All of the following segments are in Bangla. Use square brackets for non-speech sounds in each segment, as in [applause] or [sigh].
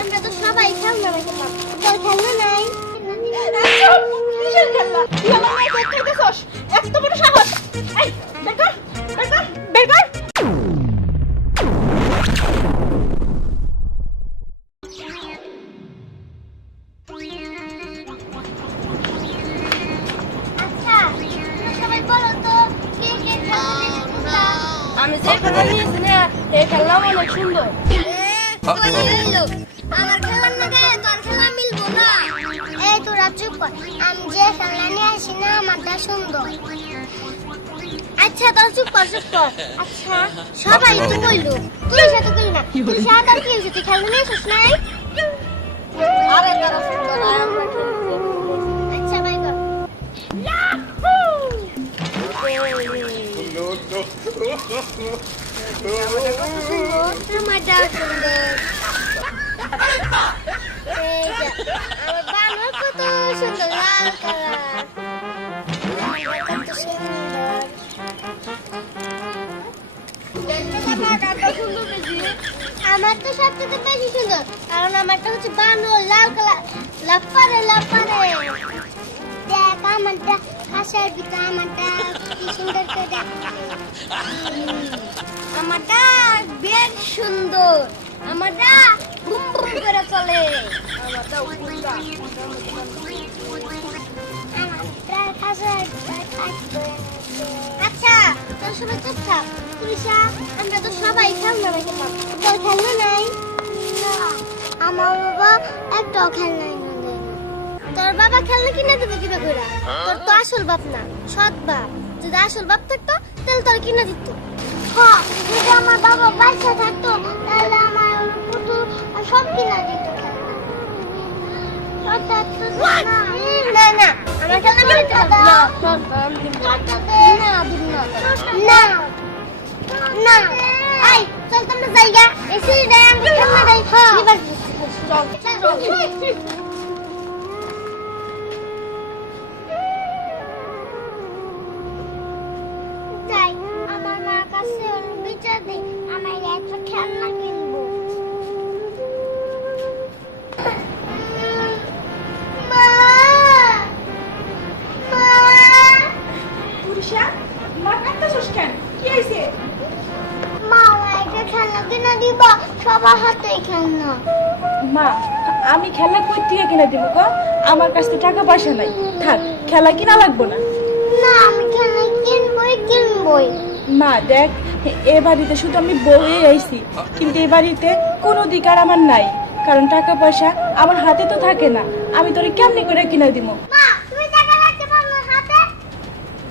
আমরা তো সবাই খেলনা খেললাম তোর খেলনা নাই? খেলনা। এত বড় সাহস! বের কর বের কর বের কর। খেলনা সুন্দর আমার খেলার মধ্যে তোর খেলা মিলবো না এই তোরা চুপ কর আমি যে খেলনা নিয়ে আসি না আমারটা সুন্দর আচ্ছা তোর চুপ কর চুপ কর আচ্ছা সবাই তো কইলো তুই সাথে কইলি না তুই সাথে কি হয়েছে তুই খেলনা নিয়ে আসিস নাই আরে তারা সুন্দর আর আচ্ছা কর এই যে, আমার বানর কত সুন্দর লাল কালার কত সুন্দর আমার তো সবচেয়ে বেশি সুন্দর কারণ আমারটা হচ্ছে বানর লাল কালার লাফারে লাফারে দেখ আমারটা খাসার ভিতরে আমারটা কি সুন্দর করে দেখ আমারটা বেশ সুন্দর। আমারটা বুম বুম করে চলে। আমারটা উল্টা। আচ্ছা তোর সবাই চুপ থাক তৃষা আমরা তো সবাই খেলনা খেললাম তোর খেলনা নাই? আমার বাবা একটাও খেলনা। তোর বাবা খেলনা কিনে দেবে কিনা কইরা? তোর তো আসল বাপ না সৎ বাপ। যদি আসল বাপ থাকতো তাহলে তোর কিনে দিত। যদি আমার বাবা থাকতো তাহলে আমার পুতুল সব কিনা দিত। না না আমার দাও না না না না চল তোমরা জায়গা এসে দেয় আমি খেলনা দেই চল যাই সবার হাতে খেলনা। মা আমি খেলা কই থেকে কিনে দিব গো? আমার কাছে টাকা পয়সা নাই। থাক খেলা কিনা লাগবো না। না আমি খেলনা কিনবই কিনবই। মা দেখ এ বাড়িতে শুধু আমি বউই আইছি। কিন্তু এ বাড়িতে কোনো অধিকার আমার নাই। কারণ টাকা পয়সা আমার হাতে তো থাকে না। আমি তোরে কেমনি করে কিনে দিব? মা তুমি টাকা রাখতে পারো হাতে?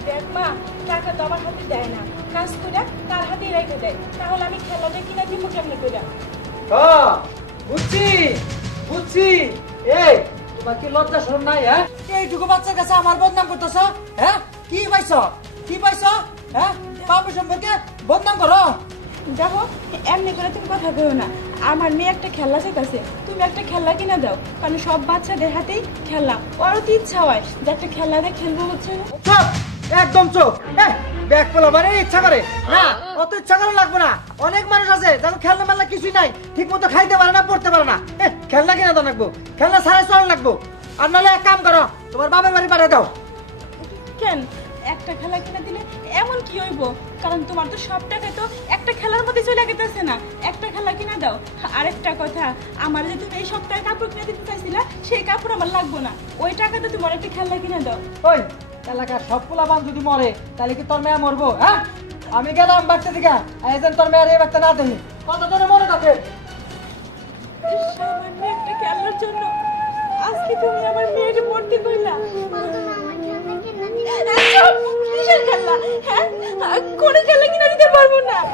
দেখ মা টাকা তো আমার হাতে দেয় না। রেখে দেয় তাহলে আমি খেলাটা কিনে দিব কেমনি করে হ্যাঁ, বুঝছি বুঝছি। এই তোমার কি লজ্জা শরম নাই হ্যাঁ? এইটুকু বাচ্চার কাছে আমার বদনাম করতেছ হ্যাঁ? কি পাইছ? কি পাইছ? হ্যাঁ? বাপের সম্পর্কে বদনাম করো। দেখো এমনি করে তুমি কথা কইও না। আমার মেয়ে একটা খেলা চাইতেছে তুমি একটা খেলা কিনে দাও। কারণ সব বাচ্চাদের হাতেই খেলা। ওরও তো ইচ্ছা হয় যে একটা খেলা দিয়ে খেলব হচ্ছে। চুপ একদম চুপ। এই, ব্যাগ পোলা মানে ইচ্ছা করে। না অত ইচ্ছা করে লাগবে না। অনেক মানুষ আছে যাদের খেলনা মেলনা কিছুই নাই ঠিক মতো খাইতে পারে না পড়তে পারে না। এ খেলনা কিনে দাও লাগবো। খেলনা সাড়ে চল লাগবো। আর নাহলে এক কাম করো তোমার বাবার বাড়ি পাঠিয়ে দাও। কেন? একটা খেলা কিনে দিলে এমন কি হইব? কারণ তোমার তো সব টাকা তো একটা খেলার মধ্যে চলে গেতেছে না। একটা খেলা কিনে দাও। আরেকটা কথা আমার যে তুমি এই সপ্তাহে কাপড় কিনে দিতে চাইছিলা সেই কাপড় আমার লাগবো না। ওই টাকাতে তোমার একটা খেলা কিনে দাও। ওই এলাকার সব পোলাপান যদি মরে তাহলে কি তোর মেয়া মরবো হ্যাঁ? আমি গেলাম বাচ্চা দিকে একজন তোর মেয়ের এই বাচ্চা না দেখি। কত জনে মনে থাকে? সামান্য একটা খেলার জন্য আজকে তুমি আমার মেয়েকে পড়তে কইলা কিসের খেলা হ্যাঁ? কোনো খেলা কিনে দিতে পারব না। [laughs]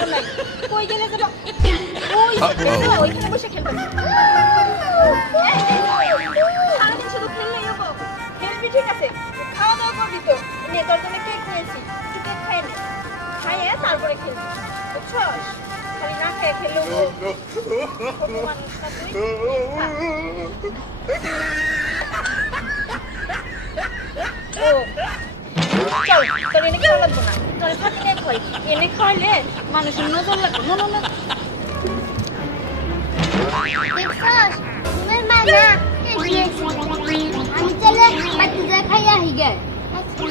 দাওয়াও নাই। কই গেলে তো ওই ওইখানে বসে খেলতে সারাদিন শুধু খেললেই হব। খেলবি ঠিক আছে। খাওয়া দাওয়া করবি তো। নে তোর জন্য কেক নিয়েছি। একটু কেক খাই নে। খাইয়ে তারপরে খেলবি। বুঝছস? খালি না খেয়ে খেললেও অপমান না তুই। ও। চল তোর এনে খাওয়া লাগবো না। এনে খাই এনে খাইলে মানুষের নজর লাগবে না না গে আচ্ছা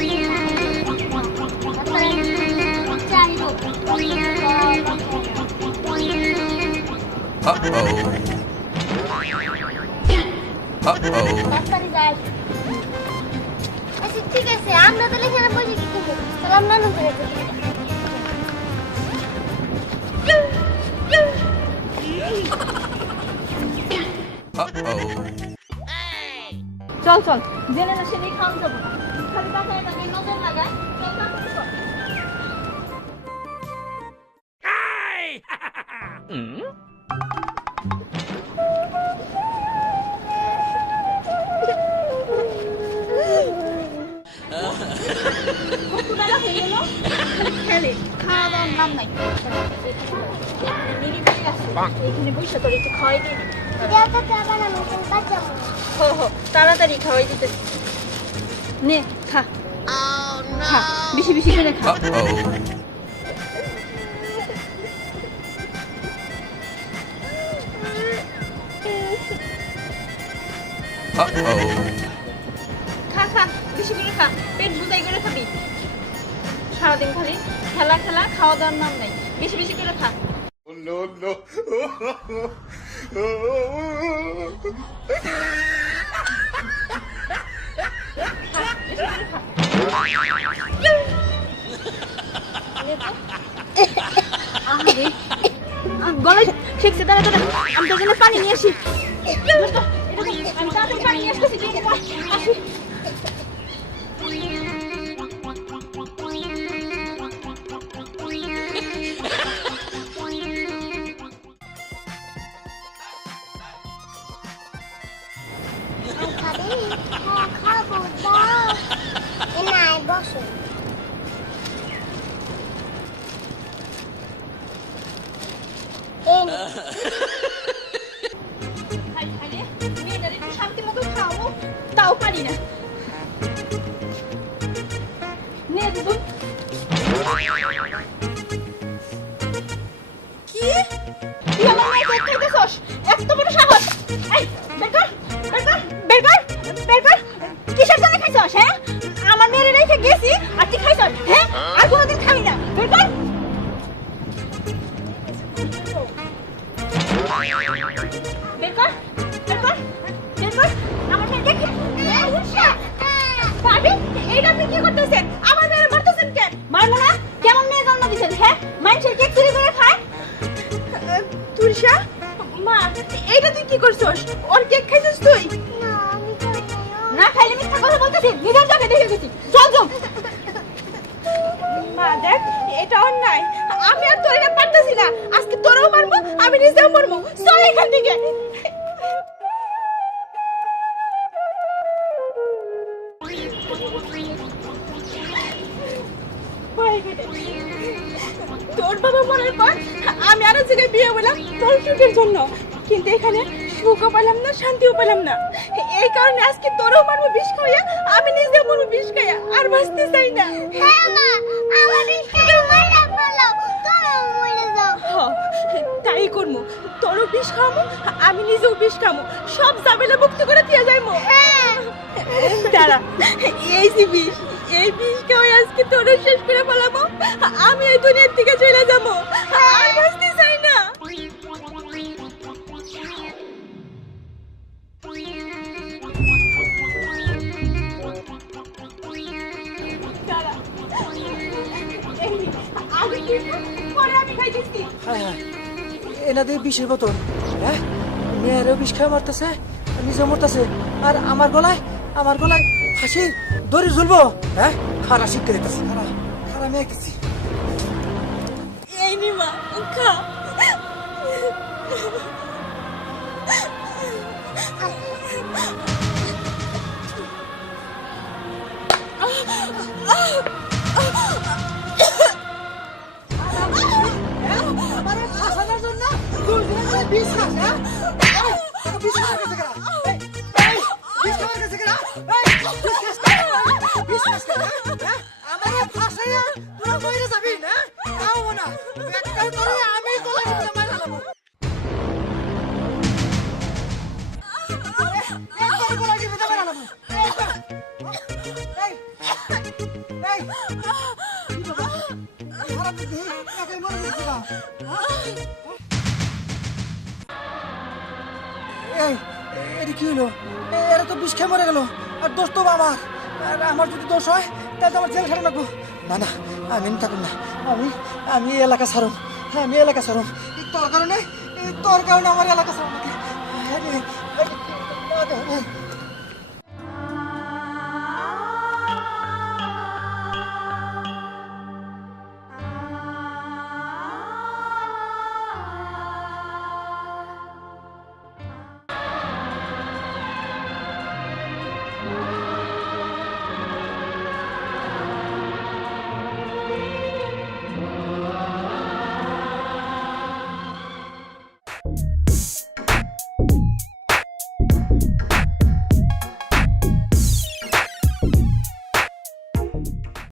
ঠিক আছে আমরা তাহলে এখানে বসে কি করব? তাহলে আমরা নানু করে চল চল জেনে না সেটাই খাওয়া যাব না। খালি বাসায় তাকে নজর লাগায় চল কর। [laughs] নাম নাই এখানে বসে তোর একটু খাওয়াই দিই হো হো তাড়াতাড়ি খাওয়াই দিতেছি নে খা খা বেশি বেশি করে খা খা খা বেশি করে খা পেট বুদাই করে খাবি সারাদিন খালি খেলা খেলা খাওয়া দাওয়ার নাম নাই। বেশি বেশি করে খা. গলায় ঠেকছে দাঁড়া দাঁড়া। আমি তোর জন্য পানি নিয়ে আসি। আমি তাড়াতাড়ি পানি নিয়ে আসতেছি আসি। এই [laughs] তুলসা মা, এইটা তুই কি করছস? ওর কেক খাইছিস তুই? না খাইলে মিথ্যা কথা বলতেছিস নিজের চোখে দেখে গেছি। চল চল। মা, দেখ, এটা অন্যায়। আমি আর তোর এটা পারতেছি না। আজকে তোরও মারবো, আমি নিজেও মরবো। চল এখান থেকে। হয়ে গেছে। তোর বাবা মরার পর আমি আরও জায়গায় বিয়ে বললাম তোর সুখের জন্য। কিন্তু এখানে সুখও পেলাম না শান্তিও পেলাম না। এই কারণে আজকে তোরও মারবো বিষ খাইয়া আমি নিজেও মরবো বিষ খাইয়া আর বাঁচতে চাই না। হ্যাঁ মা আমার বিষ্ণু মারা ফেলাও তোমরাও মরে যাও। হ, তাই করব। তোরও বিষ খামো আমি নিজেও বিষ খামো সব ঝামেলা মুক্ত করে দিয়ে যাইমো হ্যাঁ। দাঁড়া। এই যে বিষ। এই বিষকে ওই আজকে তোরে শেষ করে ফেলাবো। আমি এই দুনিয়ার দিকে চলে যাব। আর বাঁচতে চাই না। দাঁড়া। এই নে, আগে তুই খা, পরে আমি খাইতেছি? হ্যাঁ হ্যাঁ। এনাদের বিষের বোতল। হ্যাঁ? মেয়েরও বিষ খেয়ে মারতেছে নিজে মরতেছে। আর আমার গলায় আমার গলায় হাসি দড়ি ঝুলবো? হ্যাঁ? খারা শিখতে দিতেছি খারা খারা মেয়ে গেছি এই নিমা খা। খেয়ে মরে গেল আর দোষ তো আমার আর আমার যদি দোষ হয় তাহলে আমার জেল ছাড়ুন লাগবো না না আমি থাকুন না আমি আমি এলাকা ছাড়ুন হ্যাঁ আমি এলাকা ছাড়ুন তোর কারণে তোর কারণে আমার এলাকা ছাড়ুন